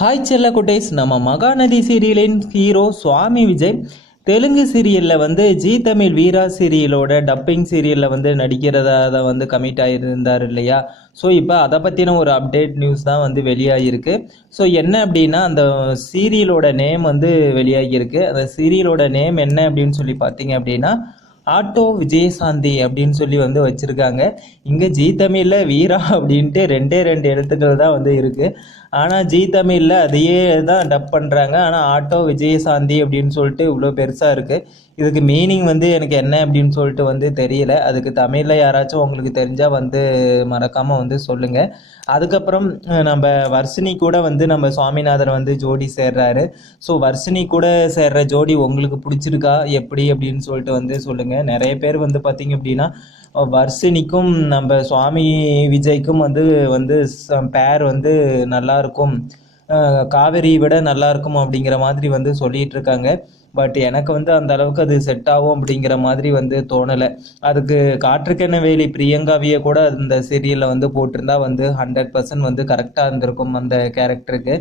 Hi செல்ல குட்டேஸ். நம்ம மகாநதி சீரியலின் ஹீரோ சுவாமி விஜய். தெலுங்கு சீரியலில் வந்து ஜி தமிழ் வீரா சீரியலோட டப்பிங் சீரியலில் வந்து நடிக்கிறதா அதை வந்து கமிட் ஆகியிருந்தார் இல்லையா? ஸோ இப்போ அதை பற்றின ஒரு அப்டேட் நியூஸ் தான் வந்து வெளியாகிருக்கு ஸோ என்ன அப்படின்னா அந்த சீரியலோட நேம் வந்து வெளியாகியிருக்கு. அந்த சீரியலோட நேம் என்ன அப்படின்னு சொல்லி பார்த்தீங்க அப்படின்னா ஆட்டோ விஜயசாந்தி அப்படின்னு சொல்லி வந்து வச்சுருக்காங்க. இங்கே ஜி தமிழில் வீரா அப்படின்ட்டு ரெண்டே ரெண்டு எழுத்துக்கள் தான் வந்து இருக்குது ஆனால் ஜி தமிழில் அதையே தான் டப் பண்ணுறாங்க ஆனால் ஆட்டோ விஜயசாந்தி அப்படின்னு சொல்லிட்டு இவ்வளோ பெருசாக இருக்குது இதுக்கு மீனிங் வந்து எனக்கு என்ன அப்படின்னு சொல்லிட்டு வந்து தெரியல. அதுக்கு தமிழில் யாராச்சும் உங்களுக்கு தெரிஞ்சால் வந்து மறக்காமல் வந்து சொல்லுங்கள் அதுக்கப்புறம் நம்ம வர்ஷினி கூட வந்து நம்ம சுவாமிநாதன் வந்து ஜோடி சேர்றாரு. ஸோ வர்ஷினி கூட சேர்ற ஜோடி உங்களுக்கு பிடிச்சிருக்கா? எப்படி? அப்படின்னு சொல்லிட்டு வந்து சொல்லுங்கள் நிறைய பேர் வந்து பார்த்தீங்க அப்படின்னா வர்ஷினிக்கும் நம்ம சுவாமி விஜய்க்கும் வந்து வந்து பேர் வந்து நல்லாயிருக்கும் காவேரி விட நல்லா இருக்கும் அப்படிங்கிற மாதிரி வந்து சொல்லிட்டு இருக்காங்க பட் எனக்கு வந்து அந்த அளவுக்கு அது செட் ஆகும் அப்படிங்கிற மாதிரி வந்து தோணலை. அதுக்கு காற்றுக்கென்ன வேலி? பிரியங்காவியை கூட அந்த சீரியலில் வந்து போட்டிருந்தா வந்து ஹண்ட்ரட் பர்சன்ட் வந்து கரெக்டாக இருந்திருக்கும் அந்த கேரக்டருக்கு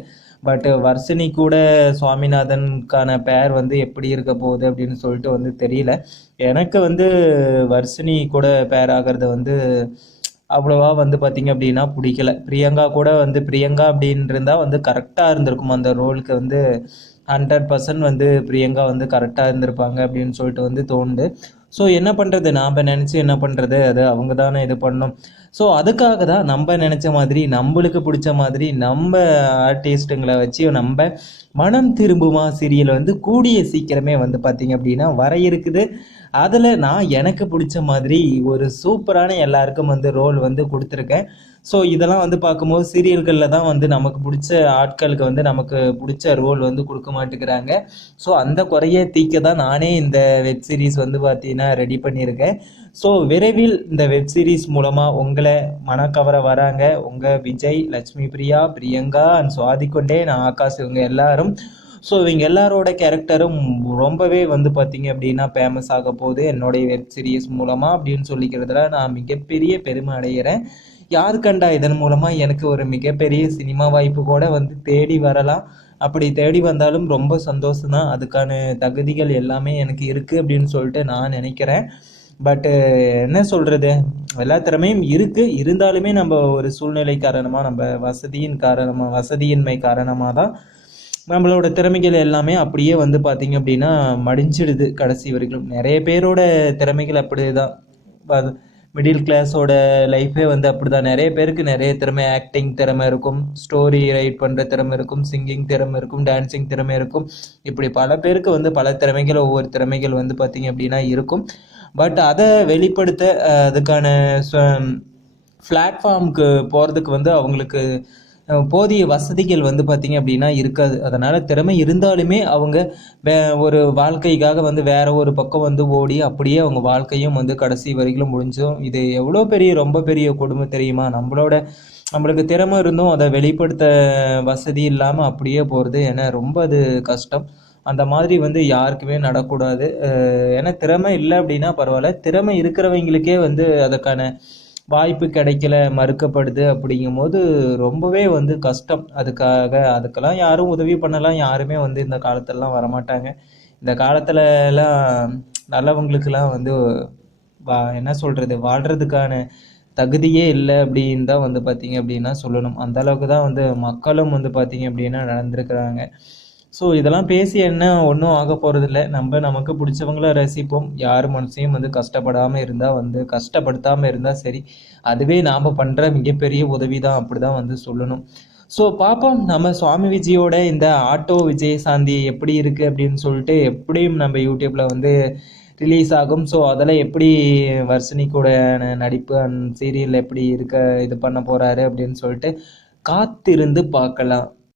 பட் வர்ஷினி கூட சுவாமிநாதனுக்கான பேர் வந்து எப்படி இருக்க போகுது அப்படின்னு சொல்லிட்டு வந்து தெரியல. எனக்கு வந்து வர்ஷினி கூட பேர் ஆகிறது வந்து அவ்வளோவா வந்து பார்த்தீங்க அப்படின்னா பிடிக்கல. பிரியங்கா கூட வந்து பிரியங்கா அப்படின்னு இருந்தால் வந்து கரெக்டாக இருந்திருக்கும். அந்த ரோலுக்கு வந்து ஹண்ட்ரட் பர்சன்ட் வந்து பிரியங்கா வந்து கரெக்டாக இருந்திருப்பாங்க அப்படின்னு சொல்லிட்டு வந்து தோணுது. ஸோ என்ன பண்ணுறது நாம் நினச்சி என்ன பண்ணுறது அது அவங்க தானே இது பண்ணணும் ஸோ அதுக்காக தான் நம்ம நினச்ச மாதிரி நம்மளுக்கு பிடிச்ச மாதிரி நம்ம ஆர்டிஸ்ட்டுங்களை வச்சு நம்ம மனம் திரும்புமா சீரியல் வந்து கூடிய சீக்கிரமே வந்து பார்த்திங்க அப்படின்னா வர இருக்குது. அதில் நான் எனக்கு பிடிச்ச மாதிரி ஒரு சூப்பரான எல்லாருக்கும் வந்து ரோல் வந்து கொடுத்துருக்கேன். ஸோ இதெல்லாம் வந்து பார்க்கும்போது சீரியல்களில் தான் வந்து நமக்கு பிடிச்ச ஆட்களுக்கு வந்து நமக்கு பிடிச்ச ரோல் வந்து கொடுக்க மாட்டேங்கிறாங்க. ஸோ அந்த குறைய தீக்க தான் நானே இந்த வெப் சீரிஸ் வந்து பார்த்தீங்கன்னா ரெடி பண்ணியிருக்கேன். ஸோ விரைவில் இந்த வெப் சீரிஸ் மூலமாக உங்களை மனக்கவர வராங்க. உங்கள் விஜய் லட்சுமி பிரியா பிரியங்கா அண்ட் சுவாதி கொண்டே நான் ஆகாஷ் இவங்க எல்லாரும். ஸோ இவங்க எல்லாரோட கேரக்டரும் ரொம்பவே வந்து பார்த்தீங்க அப்படின்னா ஃபேமஸ் ஆக போகுது. என்னுடைய வெப் சீரிஸ் மூலமாக அப்படின்னு சொல்லிக்கிறதுல நான் மிகப்பெரிய பெருமை அடைகிறேன் யார் கண்டா இதன் மூலமாக எனக்கு ஒரு மிகப்பெரிய சினிமா வாய்ப்பு கூட வந்து தேடி வரலாம். அப்படி தேடி வந்தாலும் ரொம்ப சந்தோஷம் தான் அதுக்கான தகுதிகள் எல்லாமே எனக்கு இருக்குது அப்படின்னு சொல்லிட்டு நான் நினைக்கிறேன். பட்டு uh, என்ன சொல்கிறது எல்லா திறமையும் இருக்குது இருந்தாலுமே நம்ம ஒரு சூழ்நிலை காரணமாக நம்ம வசதியின் காரணமாக வசதியின்மை காரணமாக தான் நம்மளோட திறமைகள் எல்லாமே அப்படியே வந்து பார்த்திங்க அப்படின்னா மடிஞ்சிடுது கடைசி வரைக்கும். நிறைய பேரோட திறமைகள் அப்படி தான் மிடில் கிளாஸோட லைஃபே வந்து அப்படி தான் நிறைய பேருக்கு நிறைய திறமை ஆக்டிங் திறமை இருக்கும் ஸ்டோரி ரைட் பண்ணுற திறமை இருக்கும் சிங்கிங் திறமை இருக்கும் டான்சிங் திறமை இருக்கும். இப்படி பல பேருக்கு வந்து பல திறமைகள் ஒவ்வொரு திறமைகள் வந்து பார்த்திங்க அப்படின்னா இருக்கும். பட் அதை வெளிப்படுத்த அதுக்கான பிளாட்ஃபார்முக்கு போகிறதுக்கு வந்து அவங்களுக்கு போதிய வசதிகள் வந்து பார்த்திங்க அப்படின்னா இருக்காது. அதனால் திறமை இருந்தாலுமே அவங்க வே ஒரு வாழ்க்கைக்காக வந்து வேற ஒரு பக்கம் வந்து ஓடி அப்படியே அவங்க வாழ்க்கையும் வந்து கடைசி வரைக்கும் முடிஞ்சிடும் இது எவ்வளோ பெரிய ரொம்ப பெரிய கொடுமை தெரியுமா? நம்மளோட நம்மளுக்கு திறமை இருந்தும் அதை வெளிப்படுத்த வசதி இல்லாமல் அப்படியே போகிறது ஏன்னா ரொம்ப அது கஷ்டம். அந்த மாதிரி வந்து யாருக்குமே நடக்கூடாது. ஏன்னா திறமை இல்லை அப்படின்னா பரவாயில்ல. திறமை இருக்கிறவங்களுக்கே வந்து அதுக்கான வாய்ப்பு கிடைக்கல மறுக்கப்படுது அப்படிங்கும்போது ரொம்பவே வந்து கஷ்டம். அதுக்காக அதுக்கெல்லாம் யாரும் உதவி பண்ணலாம். யாருமே வந்து இந்த காலத்திலலாம் வரமாட்டாங்க. இந்த காலத்துலலாம் நல்லவங்களுக்கெல்லாம் வந்து வா என்ன சொல்கிறது வாழ்கிறதுக்கான தகுதியே இல்லை அப்படின்னு தான் வந்து பார்த்தீங்க அப்படின்னா சொல்லணும். அந்த அளவுக்கு தான் வந்து மக்களும் வந்து பார்த்தீங்க அப்படின்னா நடந்திருக்கிறாங்க. ஸோ இதெல்லாம் பேசி என்ன ஒன்றும் ஆக போகிறதில்ல நம்ம நமக்கு பிடிச்சவங்கள ரசிப்போம். யார் மனசையும் வந்து கஷ்டப்படாமல் இருந்தால் வந்து கஷ்டப்படுத்தாமல் இருந்தால் சரி அதுவே நாம் பண்ணுற மிகப்பெரிய உதவி தான் அப்படி தான் வந்து சொல்லணும். ஸோ பார்ப்போம் நம்ம சுவாமி விஜயோட இந்த ஆட்டோ விஜய் சாந்தி எப்படி இருக்குது அப்படின்னு சொல்லிட்டு எப்படியும் நம்ம யூடியூப்பில் வந்து ரிலீஸ் ஆகும். ஸோ அதில் எப்படி வர்ஷினி கூட நடிப்பு அண்ட் சீரியல் எப்படி இருக்க இது பண்ண போகிறாரு அப்படின்னு சொல்லிட்டு காத்திருந்து பார்க்கலாம்.